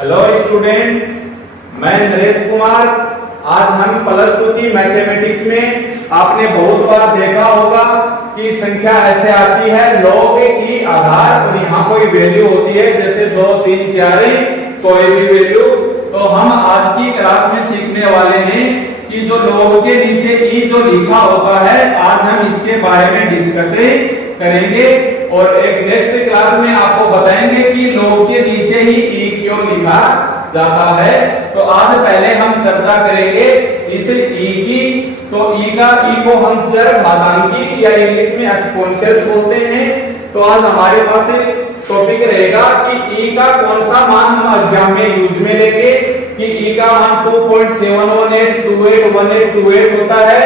Hello students, मैं नरेश कुमार। आज हम प्लस 2 की मैथमेटिक्स में आपने बहुत बार देखा होगा कि संख्या ऐसे आती है log की आधार और यहाँ कोई वैल्यू होती है जैसे 2, 3, 4 कोई भी वैल्यू। तो हम आज की क्लास में सीखने वाले हैं कि जो log के नीचे ई जो लिखा होता है, आज हम इसके बारे में डिस्कस करेंगे और एक नेक्स्ट क्लास में आपको बताएंगे कि log के नीचे ही ई क्यों लिखा जाता है। तो आज पहले हम चर्चा करेंगे इस ई की। तो ई को हम चर घातांकी या इंग्लिश में एक्सपोनेंशियल्स बोलते हैं। तो आज हमारे पास टॉपिक रहेगा कि ई का कौन सा मान हम एग्जाम में यूज में लेंगे कि ई का मान 2.718 2818 होता है,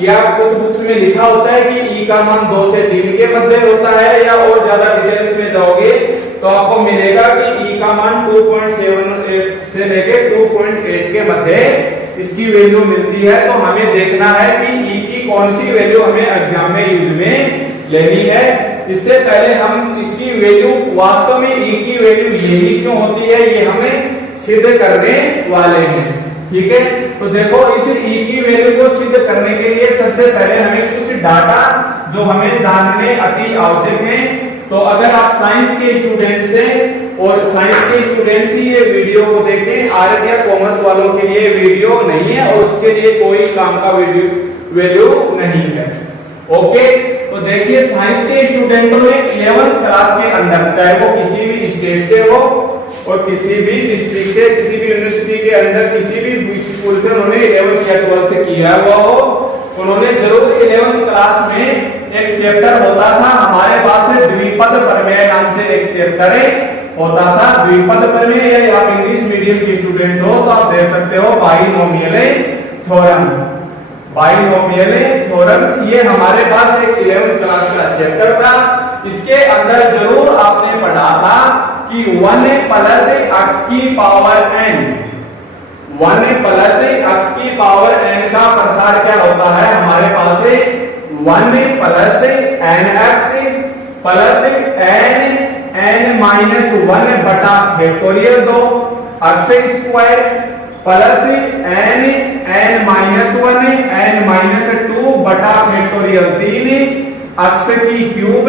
या कुछ बुक्स में लिखा होता है कि ई का मान 2 से 3 के मध्य होता है, या और ज्यादा डिटेल्स में जाओगे तो आपको मिलेगा कि ई का मान 2.78 से लेके 2.8 के मध्य इसकी वैल्यू मिलती है। तो हमें देखना है कि ई की कौन सी वैल्यू हमें एग्जाम में यूज में लेनी है। इससे पहले हम इसकी वैल्यू, वास्तव में ई की वैल्यू यही क्यों होती है, ये हमें सिद्ध करने वाले हैं। ठीक है, तो देखो इस ई की वैल्यू को सिद्ध करने के लिए सबसे पहले हमें कुछ डाटा जो हमें जानने अति आवश्यक है। तो अगर आप साइंस के स्टूडेंट्स हैं और साइंस के स्टूडेंट्स ही ये वीडियो को देखें, आर्ट या कॉमर्स वालों के लिए वीडियो नहीं है और उसके लिए कोई काम का वैल्यू नहीं है। ओके, तो देखिए साइंस के स्टूडेंटों ने 11th क्लास के अंदर, चाहे वो किसी भी स्टेट से हो और किसी भी डिस्ट्रिक्ट से, किसी भी यूनिवर्सिटी के अंदर, किसी भी स्कूल से उन्होंने 11th या 12th किया हुआ हो, उन्होंने जरूर 11th क्लास में एक चैप्टर होता था हमारे पास है द्विपद प्रमेय नाम से एक चैप्टर होता था। द्विपद प्रमेय, यदि आप इंग्लिश मीडियम के स्टूडेंट हो तो आप देख सकते हो बाइनोमियल थ्योरम। बाइनोमियल थ्योरम्स ये हमारे पास एक 11th क्लास का चैप्टर था। इसके अंदर जरूर आपने पढ़ा था कि 1 प्लस x की पावर n, 1 प्लस x की पावर n का प्रसार क्या होता है हमारे पास 1 plus nx plus n minus 1 बटा factorial 2 x square plus n minus 1 n minus 2 बटा फैक्टोरियल 3 x की cube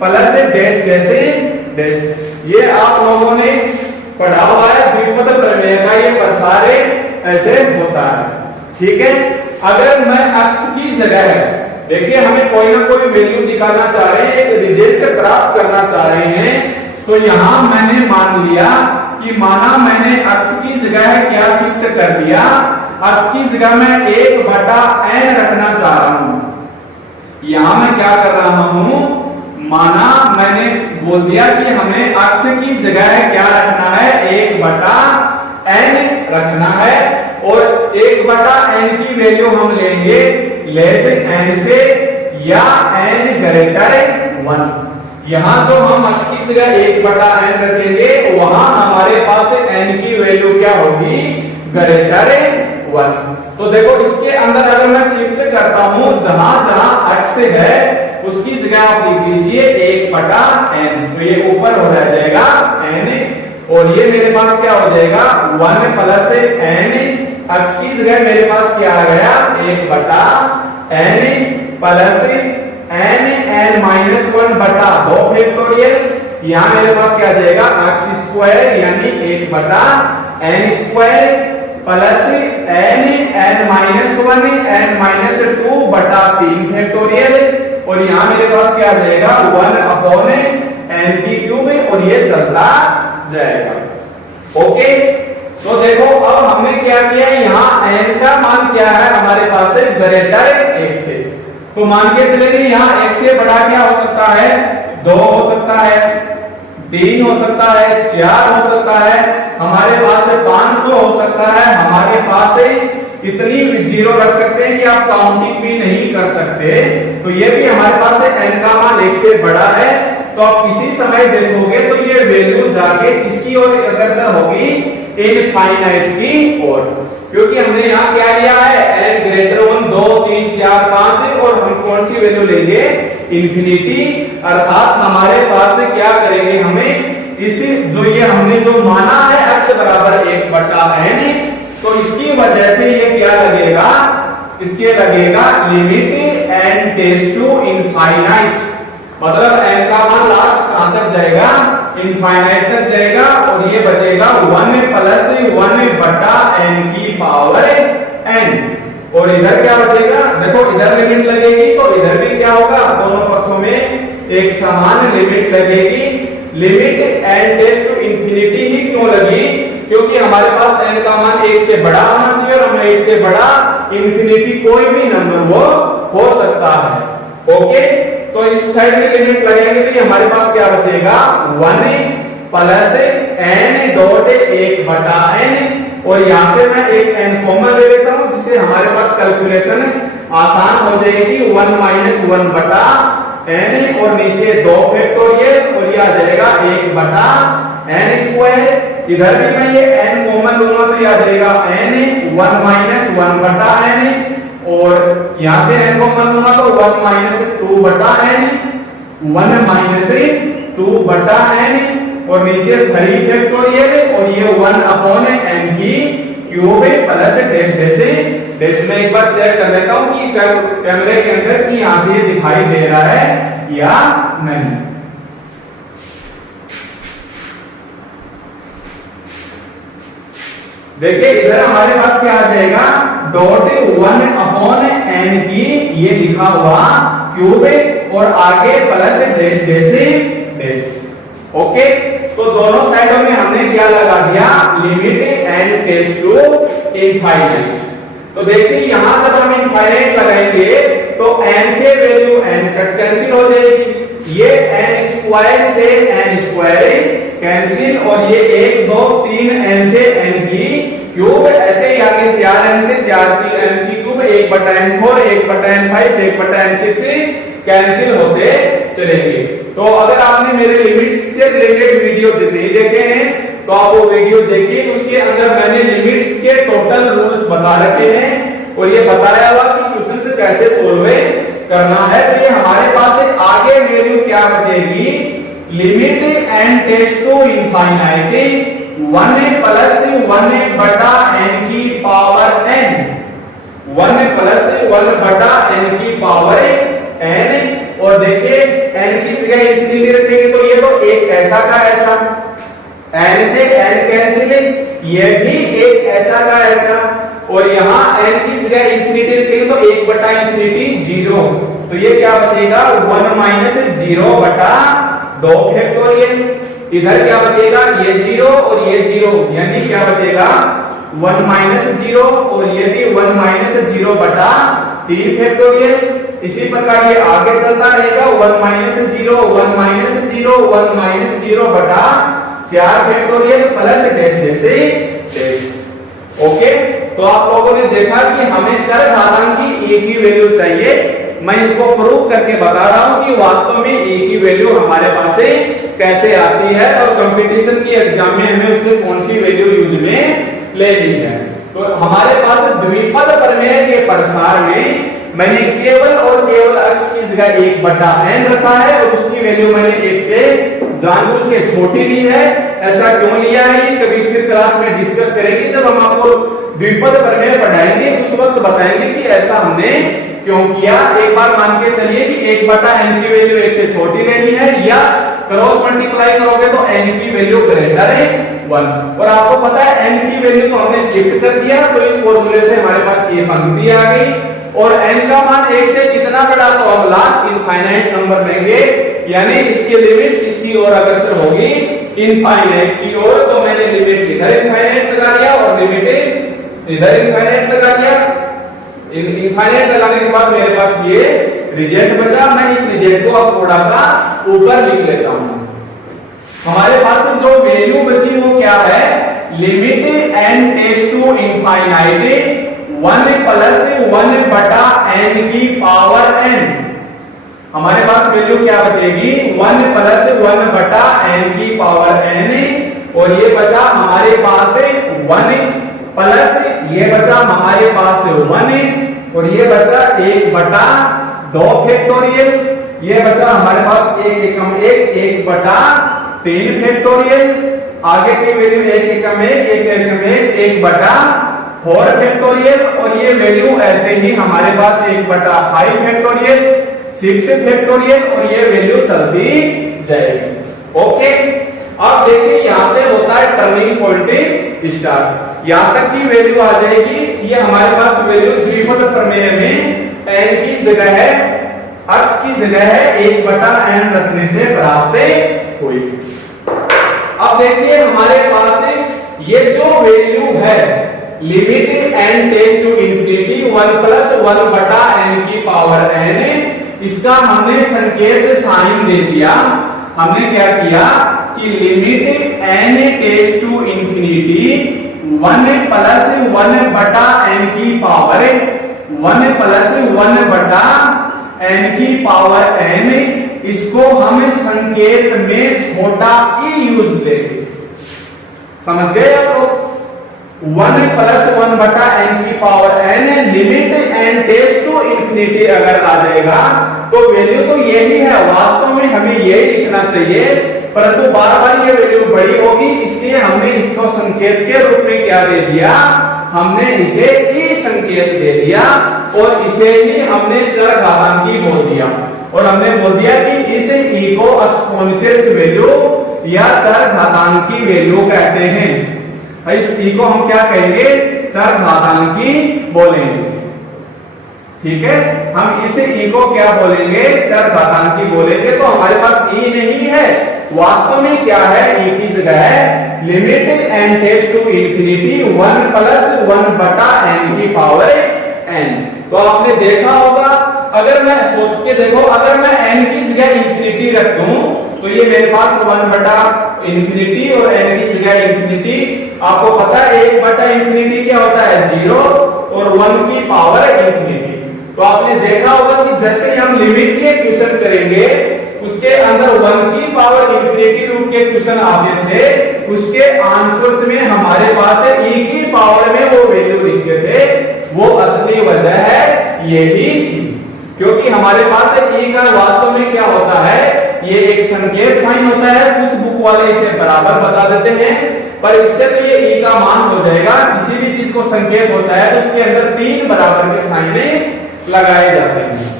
plus dash dash dash. ये आप लोगों ने पढ़ा हुआ है द्विपद प्रमेय का, ये प्रसार ऐसे होता है। ठीक है, अगर मैं x की जगह, देखिए हमें कोई ना कोई वैल्यू निकालना चाह रहे हैं, एक रिजल्ट प्राप्त करना चाह रहे हैं, तो यहां मैंने मान लिया कि माना मैंने x की जगह क्या शिफ्ट कर दिया, x की जगह मैं 1 बटा n रखना चाह रहा हूं। यहां मैं क्या कर रहा हूं, माना मैंने बोल दिया कि हमें x की जगह क्या रखना है, 1 बटा n रखना है और 1 बटा n की वैल्यू हम लेंगे लेस n से या n ग्रेटर 1। यहां जो हम x की जगह 1 बटा n रखेंगे वहां हमारे पास n की वैल्यू क्या होगी, ग्रेटर 1। तो देखो इसके अंदर अगर मैं शिफ्ट करता हूं, जहां जहां x है उसकी जगह आप लिख लीजिए 1 बटा n, तो ये ऊपर हो जाएगा n और ये मेरे पास क्या हो जाएगा 1 प्लस n। x की जगह मेरे पास क्या आ गया 1 बटा n प्लस n माइनस 1 बटा 2 फैक्टोरियल। यहां मेरे पास क्या आ जाएगा x स्क्वायर यानी 1 बटा n square plus n minus 1 n minus 2 बटा 3 फैक्टोरियल और यहां मेरे पास क्या आ जाएगा 1 अपॉन n की क्यूब और ये चलता जाएगा। ओके, तो देखो अब हमने क्या किया, यहाँ n का मान क्या है हमारे पास है ग्रेटर 1 से, तो मान के चलेंगे यहाँ 1 से बड़ा क्या हो सकता है, 2 हो सकता है, 3 हो सकता है, 4 हो सकता है, हमारे पास 500 हो सकता है, हमारे पास इतनी जीरो रख सकते हैं कि आप काउंटिंग भी नहीं कर सकते। तो ये भी हमारे पास n का मान 1 से बड़ा है, तो आप किसी समय देखोगे तो ये वैल्यू जाके किसकी ओर अग्रसर होगी, इनफाइनाइट की ओर, क्योंकि हमने यहाँ क्या लिया है n ग्रेटर 1 2 3 4 5 और हम कौन सी वैल्यू लेंगे, इंफिनिटी। अर्थात हमारे पास से क्या करेंगे, हमें इसी जो ये हमने जो माना है x बराबर 1/n, तो इसकी वजह से ये क्या लगेगा, इसके लगेगा limit n tends to infinite, मतलब n का मान लास्ट कहां तक जाएगा, इनफाइनाइट तक जाएगा, और ये बचेगा 1 + 1/n की पावर n। और इधर क्या बचेगा, देखो इधर लिमिट लगेगी तो इधर भी क्या होगा, दोनों पक्षों में एक समान लिमिट लगेगी। Limit n tends to infinity ही क्यों लगी, क्योंकि हमारे पास n का मान 1 से बड़ा होना चाहिए, और हम 1 से बड़ा इंफिनिटी कोई भी नंबर वो हो सकता है। ओके, तो इस साइड में लिमिट लगेगी तो ये हमारे पास क्या बचेगा, 1 + n 1/n, और यहां से मैं एक n कॉमन ले लेता हूं, जिससे हमारे पास कैलकुलेशन आसान हो जाएगी। 1 - 1/n और नीचे 2 फैक्टोरियल, और ये आ जाएगा 1/n²। इधर भी मैं ये n कॉमन लूंगा तो ये आ जाएगा n 1 - 1/n, और यहां से n कॉमन लूंगा तो 1 - 2/n, 1 - 2/n, और नीचे 3 फैक्टोरियल, और ये 1/n की क्यूब प्लस डैश। में एक बार चेक कर लेता हूं कि कैमरे के अंदर कि यहां से ये दिखाई दे रहा है या नहीं। देखिए इधर हमारे पास क्या आ जाएगा, डॉट 1/n की ये लिखा हुआ क्यूब, और आगे प्लस डैश। ओके, तो दोनों साइडों में हमने क्या लगा दिया, limit n tends to infinite. तो देखिए यहां जब हम इनफाइनाइट लगाएंगे तो n से वैल्यू n कट कैंसिल हो जाएगी, ये n² से n² कैंसिल, और ये 1 2 3 n से n की क्यूब, ऐसे ही आगे 4n से 4 की n की cube, 1/n4 1/n5 1/n6 cancel होते चलेंगे। तो अगर आपने मेरे लिमिट्स से रिलेटेड वीडियो नहीं देखे हैं तो आप वो वीडियो देखिए, उसके अंदर मैंने लिमिट्स के टोटल रूल्स बता रखे हैं, और ये बताया हुआ कि क्वेश्चन कैसे सोल्व करना है। तो ये हमारे पास एक आगे वैल्यू क्या बचेगी, limit n tends to infinite 1 + 1/n की पावर n, 1 + 1/n की पावर n, और देखिए n की जगह इंफिनिटी रखेंगे तो ये तो एक ऐसा का ऐसा, n से n कैंसिल, ये भी एक ऐसा का ऐसा, और यहाँ n की जगह इंफिनिटी रखेंगे तो 1/∞ 0, तो ये क्या बचेगा 1 - 0/2 फैक्टोरियल। इधर क्या बचेगा, ये 0 और ये 0, यानी क्या बचेगा 1 - 0, और ये भी 1 - 0/3 फैक्टोरियल। इसी प्रकार ये आगे चलता रहेगा 1 - 0 1 - 0 1 - 0/4 फैक्टोरियल प्लस डैश। ओके, तो आप लोगों ने देखा कि हमें चर घातांक की एक ही वैल्यू चाहिए। मैं इसको प्रूव करके बता रहा हूं कि वास्तव में एक ही वैल्यू हमारे पास कैसे आती है, और कंपटीशन की एग्जाम में हमें उसमें कौन सी वैल्यू यूज में लेनी है। तो हमारे पास द्विपद प्रमेय के प्रसार में मैंने केवल और केवल x की जगह 1/n रखा है, और उसकी वैल्यू मैंने 1 से जानबूझ के छोटी ली है। ऐसा क्यों लिया है ये कभी फिर क्लास में डिस्कस करेंगे, जब हम आपको द्विपद प्रमेय पढ़ाएंगे उस वक्त बताएंगे कि ऐसा हमने क्यों किया। एक बार मान के चलिए कि 1/n की वैल्यू 1 से छोटी लेनी है, या क्रॉस मल्टीप्लाई करोगे तो n की वैल्यू ग्रेटर है 1, और आपको पता है n की वैल्यू तो हमने शिफ्ट कर दिया, तो इस फॉर्मूले से हमारे पास ये पंक्ति आ गई, और n का मान 1 से कितना बड़ा तो हम लास्ट इनफाइनाइट नंबर लेंगे, यानी इसकी लिमिट इसकी ओर अग्रसर होगी इनफाइनाइट की ओर। तो मैंने लिमिट इधर इनफाइनाइट लगा दिया और लिमिट इधर इनफाइनाइट लगा दिया। इनफाइनाइट लगाने के बाद मेरे पास ये रिजल्ट बचा। मैं इस रिजल्ट को अब थोड़ा सा ऊपर लिख लेता हूं। हमारे पास जो वैल्यू बची वो क्या है, limit n tends to infinite 1 + 1/n की पावर n। हमारे पास वैल्यू क्या बचेगी 1 + 1/n की पावर n, और ये बचा हमारे पास 1 प्लस ये बचा हमारे पास 1, और ये बचा 1/2 फैक्टोरियल, ये बचा हमारे पास 1 एकम 1 1/3 फैक्टोरियल, आगे की वैल्यू 1 एकम 1 बटा 4 फैक्टोरियल, और ये वैल्यू ऐसे ही हमारे पास 1 बटा 5 फैक्टोरियल, 6 फैक्टोरियल, और ये वैल्यू चलती जाएगी। ओके, अब देखिए यहां से होता है टर्निंग पॉइंट स्टार्ट, यहां तक की वैल्यू आ जाएगी। ये हमारे पास वैल्यू द्विपद प्रमेय में n की जगह है, x की जगह है 1 बटा n रखने से प्राप्त हुई। अब देखिए हमारे पास ये जो वैल्यू है limit n tends to infinity 1 plus 1 बटा n की पावर n, इसका हमने संकेत साइन दे दिया। हमने क्या किया कि limit n tends to infinity 1 plus 1 बटा n की पावर 1 प्लस 1 बटा n की पावर n, इसको हम संकेत में छोटा e यूज करेंगे। समझ गए आप लोग? 1 प्लस 1 बटा n की power n, limit n tends to infinity अगर आ जाएगा तो वैल्यू तो यही है, वास्तव में हमें यही लिखना चाहिए, परंतु बार बार ये वैल्यू बड़ी होगी, इसलिए हमने इसको संकेत के रूप में क्या दे दिया, हमने इसे ई संकेत दे दिया, और इसे ही हमने चरघातांकी बोल दिया, और हमने बोल दिया कि इस ई को एक्सपोनेंशियल वैल्यू या चरघातांकी वैल्यू कहते हैं। इस ई को हम क्या कहेंगे, चरघातांकी बोलेंगे। ठीक है, हम इसे ई को क्या बोलेंगे, चरघातांकी बोलेंगे। तो हमारे पास ई नहीं है, वास्तव में क्या है, ई की जगह है limit n tends to infinity 1 plus 1 बटा n की पावर n। तो आपने देखा होगा, अगर मैं सोच के देखो, अगर मैं n की जगह इंफिनिटी रख दूं तो ये मेरे पास 1 बटा इंफिनिटी और n की जगह इंफिनिटी, आपको पता है 1 बटा इंफिनिटी क्या होता है, 0, और 1 की पावर इंफिनिटी। तो आपने देखा होगा कि जैसे हम लिमिट के क्वेश्चन करेंगे उसके अंदर 1 की पावर इंफिनिटी रूप के क्वेश्चन आते थे, उसके आंसर्स में हमारे पास e की पावर में वो वैल्यू लिखते थे। वो असली वजह है यही थी, क्योंकि हमारे पास e का वास्तव में क्या होता है, ये एक संकेत साइन होता है। कुछ बुक वाले इसे बराबर बता देते हैं, पर इससे तो ये e का मान हो जाएगा। किसी भी चीज को संकेत होता है तो उसके अंदर 3 बराबर के साइन लगाए जाते हैं।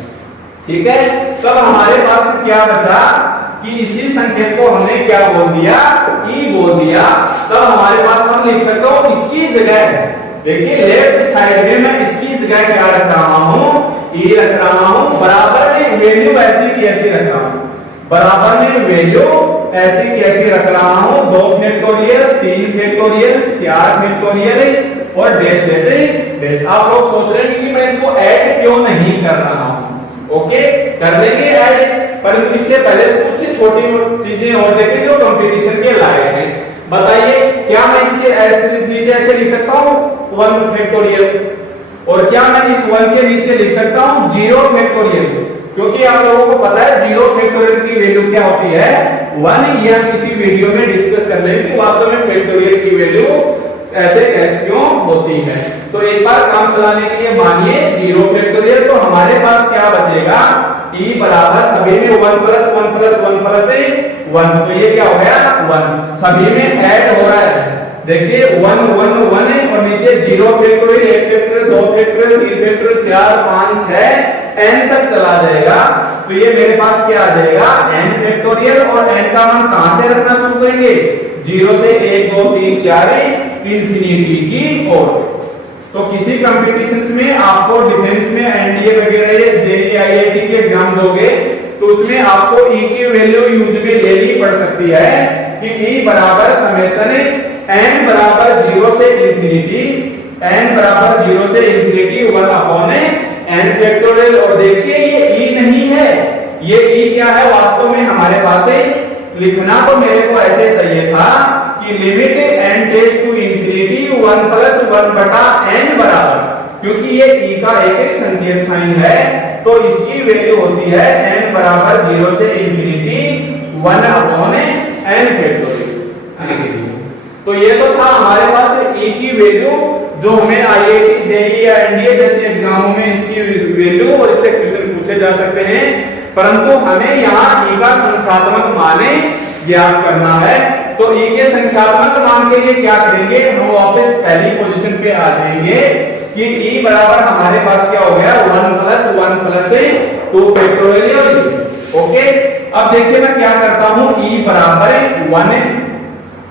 ठीक है, तब हमारे पास क्या बचा कि इसी संकेत को हमने क्या बोल दिया, ई बोल दिया। तब हमारे पास हम लिख सकते हो इसकी जगह, देखिए लेफ्ट साइड में मैं इसकी जगह क्या रख रहा हूं, ई रख रहा हूं, बराबर में वैल्यू ऐसी की ऐसी रख रहा हूं, बराबर में वैल्यू ऐसी की ऐसी रख रहा हूं। 2 फैक्टोरियल, 3 फैक्टोरियल, 4 फैक्टोरियल और डैश डैश डैश। आप लोग सोच रहे हैं कि मैं इसको ऐड क्यों नहीं कर रहा हूं, ओके कर लेंगे ऐड, परंतु इससे पहले कुछ छोटी चीजें और देखें जो कंपटीशन के लायक हैं। बताइए, क्या मैं इसके ऐसे नीचे ऐसे लिख सकता हूं 1 फैक्टोरियल, और क्या मैं इस 1 के नीचे लिख सकता हूं 0 फैक्टोरियल, क्योंकि आप लोगों को पता है 0 फैक्टोरियल की वैल्यू क्या होती है, 1। ये हम किसी वीडियो में डिस्कस कर लेंगे कि वास्तव में फैक्टोरियल की वैल्यू ऐसे कैसे क्यों होती है। तो एक बार काम चलाने के लिए मानिए 0 फैक्टोरियल, तो हमारे पास क्या बचेगा, e बराबर सभी में 1 प्लस 1 प्लस 1 प्लस 1, तो ये क्या हो गया 1, सभी में ऐड हो रहा है। देखिए 1 1 1 है, और नीचे 0 factorial, 1 factorial, 2 factorial, 3 factorial, 4 5 6 n तक चला जाएगा। तो ये मेरे पास क्या आ जाएगा n फैक्टोरियल, और n का मान कहां से रखना शुरू करेंगे, 0 से 1 2 3 4 इंफिनिटी की ओर। तो किसी कंपटीशंस में आपको डिफेंस में एनडीए वगैरह जेईई आईआईटी के एग्जाम दोगे तो उसमें आपको ई की वैल्यू यूज में लेनी पड़ सकती है कि ई बराबर समेशन n बराबर 0 से इंफिनिटी, n बराबर 0 से इंफिनिटी 1 अपॉन n फैक्टोरियल। और देखिए ये ई नहीं है, ये ई क्या है, वास्तव में हमारे पास लिखना तो मेरे को ऐसे चाहिए था कि limit n tends to infinity 1 plus 1 बटा n बराबर, क्योंकि ये e का एक संकेत साइन है, तो इसकी वैल्यू होती है n बराबर 0 से इंफिनिटी 1 अपॉन n फैक्टोरियल। तो ये तो था हमारे पास e की वैल्यू, जो हमें आईआईटी जेईई या एनडीए जैसे एग्जामों में इसकी वैल्यू और इससे क्वेश्चन पूछे जा सकते हैं, परंतु हमें यहाँ e का संख्यात्मक मान ज्ञात करना है। तो e के संख्यात्मक मान के लिए क्या करेंगे, हम वापस पहली पोजीशन पे आ जाएंगे कि e बराबर हमारे पास क्या हो गया 1 + 1 + 2 फैक्टोरियल। ओके, अब देखिए मैं क्या करता हूं, e बराबर 1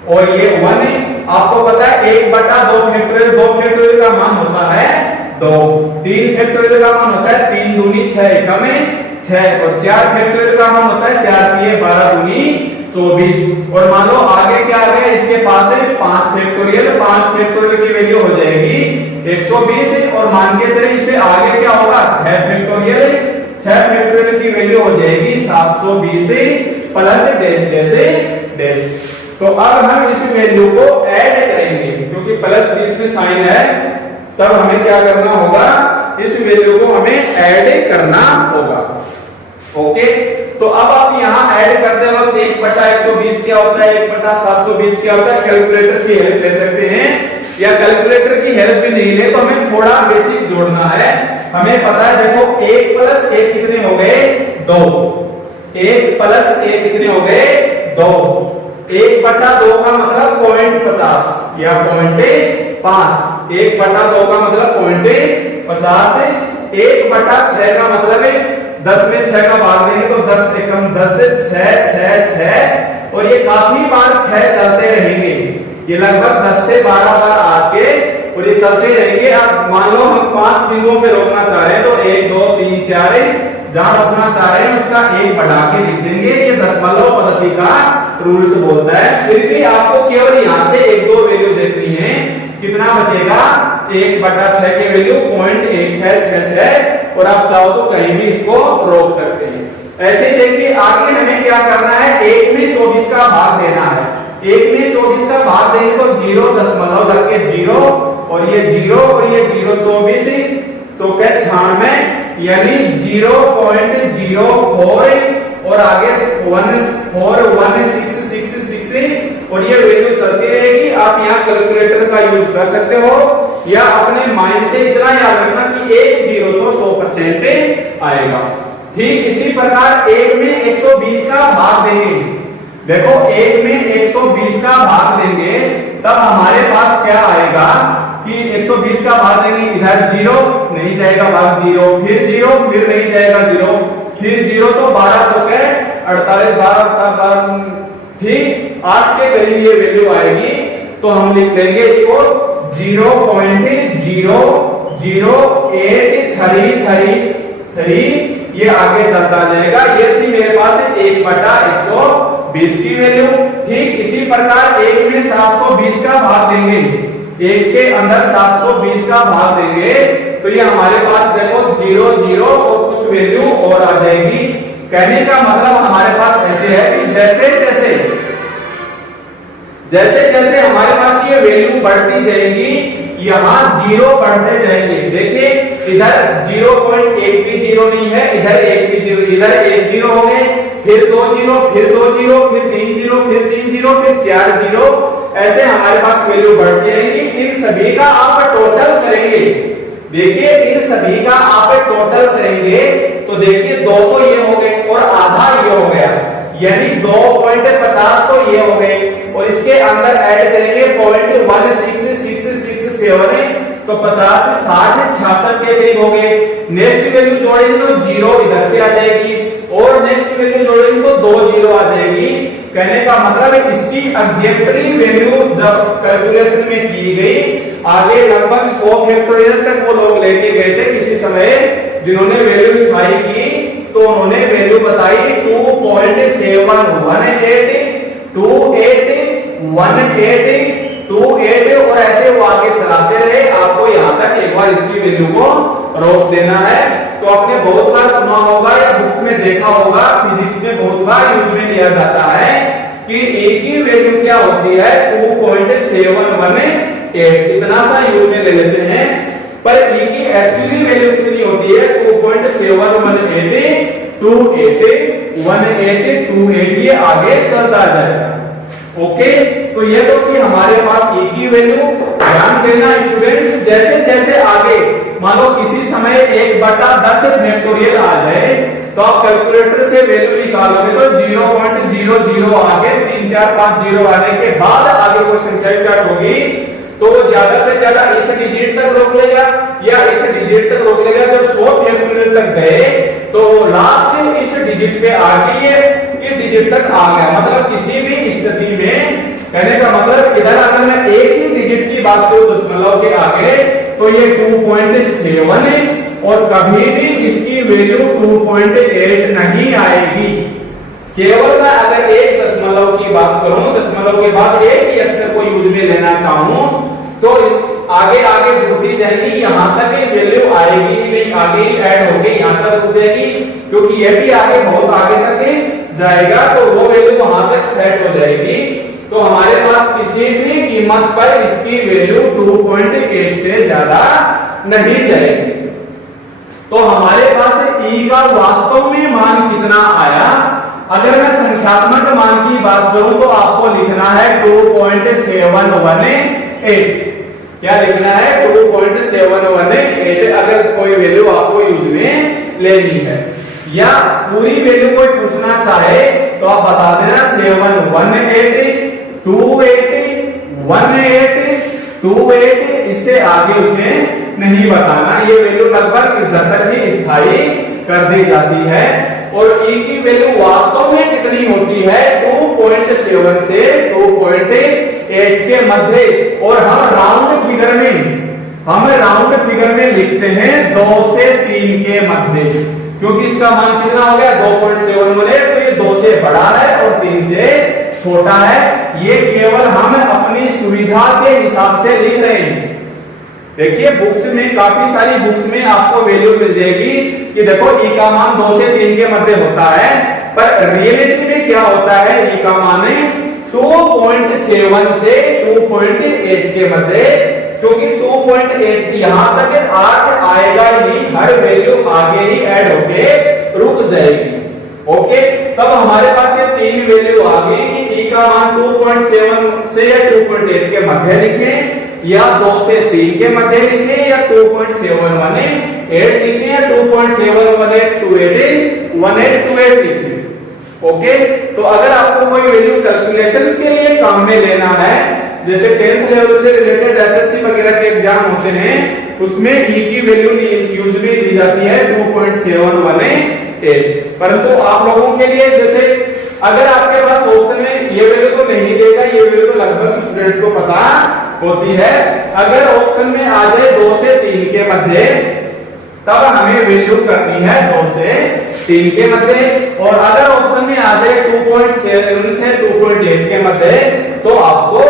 और ये 1 है। आपको पता है 1/2 फैक्टोरियल, 2 फैक्टोरियल का मान होता है 2, 3 फैक्टोरियल का मान होता है 3 दूनी 6 एकम 6 और 4 फैक्टोरियल का मान होता है 4 3 12 दूनी 24। और मान लो आगे क्या आ गया, इसके पास है 5 फैक्टोरियल, 5 फैक्टोरियल की वैल्यू हो जाएगी 120 और मान के चले इससे आगे क्या होगा 6 फैक्टोरियल, 6 फैक्टोरियल की वैल्यू हो जाएगी 720 प्लस डैश डैश डैश। तो अब हम इस वैल्यू को ऐड करेंगे क्योंकि प्लस बीच में साइन है, तब हमें क्या करना होगा, इस वैल्यू को हमें ऐड करना होगा। ओके, तो अब आप यहाँ ऐड करते वक्त 1/120 क्या होता है, 1/720 क्या होता है, कैलकुलेटर की हेल्प ले सकते हैं या कैलकुलेटर की हेल्प भी नहीं ले तो हमें थोड़ा बेसिक जोड़ना है। हमें पता है देखो 1 + 1 कितने हो गए 2, 1 + 1 कितने हो गए 2, 1/2 का मतलब 0.50 या 0.5, 1/2 का मतलब 0.50 है, 1/6 का मतलब है 10 में 6 का भाग देंगे तो 10 एकम 10 से 6 6 6 और ये काफी बार 6 चलते रहेंगे, ये लगभग 10 से 12 बार आके और ये चलते रहेंगे। अब मान लो हम 5 बिंदुओं पे रोकना चाह रहे हैं तो 1 2 3 4 जहां रोकना चाह रहे हैं उसका 1 बढ़ा के लिख देंगे, ये दशमलव पद्धति का रूल्स बोलता है। फिर भी आपको केवल यहां से 1-2 वैल्यू देखनी है, कितना बचेगा 1/6 की वैल्यू 0.1666 और आप चाहो तो कहीं भी इसको रोक सकते हैं। ऐसे ही देखिए आगे हमें क्या करना है, 1 में 24 का भाग देना है, 1 में 24 का भाग देंगे तो 0 दशमलव लग के 0 और ये 0 और ये 0 24 चौके 96 यानी 0.04 और आगे 14166 और ये वैल्यू चलती रहेगी। आप यहाँ कैलकुलेटर का यूज कर सकते हो या अपने माइंड से इतना याद रखना कि 1 0 तो 100% आएगा। ठीक इसी प्रकार 1 में 120 का भाग देंगे, देखो 1 में 120 का भाग देंगे तब हमारे पास क्या आएगा कि 120 का भाग देंगे, इधर 0 नहीं जाएगा भाग 0, फिर 0 फिर नहीं जाएगा 0, फिर 0 तो 12 चौके 48 12 7 12 ठीक 8 के करीब ये वैल्यू आएगी। तो हम लिख देंगे इसको 0.00833 ये आगे चलता जाएगा। ये थी मेरे पास 1/120 की वैल्यू। ठीक इसी प्रकार 1 में 720 का भाग देंगे, 1 के अंदर 720 का भाग देंगे तो ये हमारे पास देखो 0 0 और कुछ वैल्यू और आ जाएगी। कहने का मतलब हमारे पास ऐसे है कि जैसे जैसे हमारे पास ये वैल्यू बढ़ती जाएगी यहाँ 0 बढ़ते जाएंगे। देखिए इधर 0.1 भी 0 नहीं है, इधर 1 भी 0, इधर 1 0 हो गए, फिर 2 0, फिर 2 0, फिर 3 0, फिर 3 0, फिर 4 0, ऐसे हमारे पास वैल्यू बढ़ती रहेगी। इन सभी का आप टोटल करेंगे, देखिए इन सभी का आप टोटल करेंगे तो देखिए 2 तो ये हो गए और आधा ये हो गया, यानी 2.50 तो ये हो गए और इसके अंदर ऐड करेंगे 0.16667 तो 50 60 66 के करीब हो गए। नेक्स्ट वैल्यू जोड़ेंगे तो 0 इधर से आ जाएगी और नेक्स्ट वैल्यू जोड़ेंगे तो 2 0 आ जाएगी। कहने का मतलब है इसकी एग्जैक्टली वैल्यू जब कैलकुलेशन में की गई, आगे लगभग 100 फैक्टोरियल तक वो लोग लेके गए थे किसी समय, जिन्होंने वैल्यू स्थाई की तो उन्होंने वैल्यू बताई 2.711828 और ऐसे वो आगे चलाते रहे। आपको यहाँ तक एक बार इसकी वैल्यू को रोक देना है। तो आपने बहुत बार सुना होगा या बुक्स में देखा होगा, फिजिक्स में बहुत बार यूज में लिया जाता है कि ए की वैल्यू क्या होती है 2.718, इतना सा यूज में ले लेते हैं, पर ए की एक्चुअली वैल्यू कितनी होती है 2.71828 ये आगे चलता जाएगा। ओके, तो ये तो कि हमारे पास ए की वैल्यू। ध्यान देना स्टूडेंट्स, जैसे जैसे आगे मान लो किसी समय 1/10 फैक्टोरियल आ जाए तो आप कैलकुलेटर से वैल्यू निकालोगे तो 0.00 आके 3 4 5 0 आने के बाद आगे कोई संख्या स्टार्ट होगी तो वो ज्यादा से ज्यादा इस डिजिट तक रोक लेगा या इस डिजिट तक रोक लेगा। जब 100 फैक्टोरियल तक गए तो लास्ट इस डिजिट पे आके ये इस डिजिट तक आ गया। मतलब किसी भी स्थिति में कहने का मतलब इधर अगर मैं एक ही डिजिट की बात करूं दशमलव के आगे तो ये 2.7 है और कभी भी इसकी वैल्यू 2.8 नहीं आएगी। केवल मैं अगर एक दशमलव की बात करूं, दशमलव के बाद एक ही अक्षर को यूज में लेना चाहूं तो आगे आगे जुड़ती जाएगी, यहां तक वैल्यू आएगी नहीं, आगे ही ऐड होके यहां तक रुक जाएगी क्योंकि ये भी आगे बहुत आगे तक जाएगा तो वो वैल्यू वहां तक सेट हो जाएगी। तो हमारे पास किसी भी कीमत पर इसकी वैल्यू 2.8 से ज्यादा नहीं जाएगी। तो हमारे पास e का वास्तव में मान कितना आया, अगर मैं संख्यात्मक मान की बात करूं तो आपको लिखना है 2.718। क्या लिखना है? 2.718 अगर कोई वैल्यू आपको यूज में लेनी है या पूरी वैल्यू कोई पूछना चाहे तो आप बता देना 718 280 18 28, इससे आगे उसे नहीं बताना। ये वैल्यू लगभग इस दर तक ही स्थायी कर दी जाती है। और e की वैल्यू वास्तव में कितनी होती है? 2.7 से 2.8 के मध्य। और हम राउंड फिगर में लिखते हैं 2 से 3 के मध्य, क्योंकि इसका मान कितना हो गया 2.718, तो ये 2 से बड़ा है और 3 से छोटा है। ये केवल हम अपनी सुविधा के हिसाब से लिख रहे हैं। देखिए बुक्स में, काफी सारी बुक्स में आपको वैल्यू मिल जाएगी कि देखो e का मान 2 से 3 के मध्य होता है, पर रियलिटी में क्या होता है? e का मान 2.7 से 2.8 के मध्य, क्योंकि 2.8 से यहां तक 8 आएगा ही, हर वैल्यू आगे ही ऐड होके रुक जाएगी। ओके, तब हमारे पास ये तीन वैल्यू आ गई कि e का मान 2.7 से या 2.8 के मध्य लिखें या 2 से 3 के मध्य लिखें या 2.718 लिखें या 2.718 1828 लिखें। ओके, तो अगर आपको कोई वैल्यू कैलकुलेशंस के लिए काम में लेना है, जैसे 10th लेवल से रिलेटेड एसएससी वगैरह के एग्जाम होते हैं, उसमें e की वैल्यू यूज में ली जाती है 2.718। परंतु आप लोगों के लिए जैसे अगर आपके पास ऑप्शन में ये वैल्यू तो नहीं देगा, ये वैल्यू तो लगभग स्टूडेंट्स को पता होती है। अगर ऑप्शन में आ जाए 2 से 3 के मध्य, तब हमें वैल्यू करनी है 2 से 3 के मध्य। और अगर ऑप्शन में आ जाए 2.7 से 2.8 के मध्य, तो आपको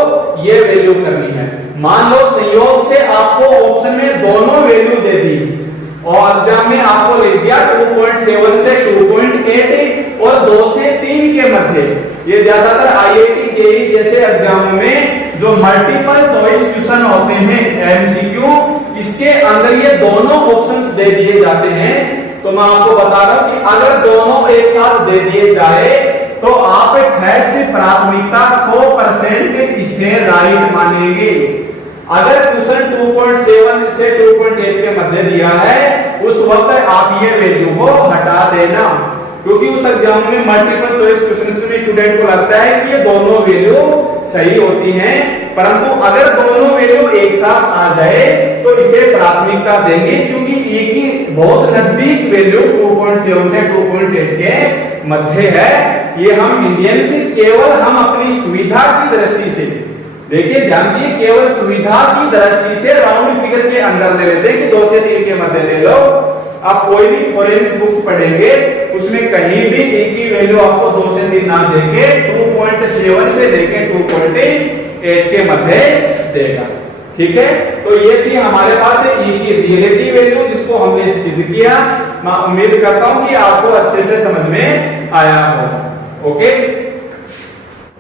ये वैल्यू करनी है। मान लो संयोग से आपको ऑप्शन में दोनों वैल्यू दे दी और एग्जाम में आपको लिख दिया 2.7 से 2.8 और 2 से 3 के मध्य। ये ज्यादातर आईआईटी जेईई जैसे एग्जामों में जो मल्टीपल चॉइस क्वेश्चन होते हैं एमसीक्यू, इसके अंदर ये दोनों ऑप्शंस दे दिए जाते हैं। तो मैं आपको बता रहा हूं कि अगर दोनों एक साथ दे दिए जाए तो आप फर्स्ट प्राथमिकता 100% इसे राइट मानेंगे। अगर क्वेश्चन 2.7 से 2.8 के मध्य दिया है, उस वक्त आप ये वैल्यू को हटा देना, क्योंकि उस एग्जाम में मल्टीपल चॉइस क्वेश्चन में स्टूडेंट को लगता है कि ये दोनों वैल्यू सही होती हैं, परंतु अगर दोनों वैल्यू एक साथ आ जाए तो इसे प्राथमिकता देंगे, क्योंकि e की बहुत नजदीक वैल्यू 2.7 से 2.8 के मध्य है। ये हम इंडियन से केवल हम अपनी सुविधा की दृष्टि से, देखिए ध्यान दिए, केवल सुविधा की दृष्टि से राउंड फिगर के अंदर ले लेते हैं कि 2 से 3 के मध्य ले लो। आप कोई भी फॉरेंस बुक्स पढ़ेंगे उसमें कहीं भी e की वैल्यू आपको 2 से 3 ना देके 2.7 से लेके 2.8 के मध्य देगा। ठीक है, तो ये थी हमारे पास e की रिलेटिव वैल्यू, जिसको हमने सिद्ध किया। मैं उम्मीद करता हूं कि आपको अच्छे से समझ में आया होगा। ओके।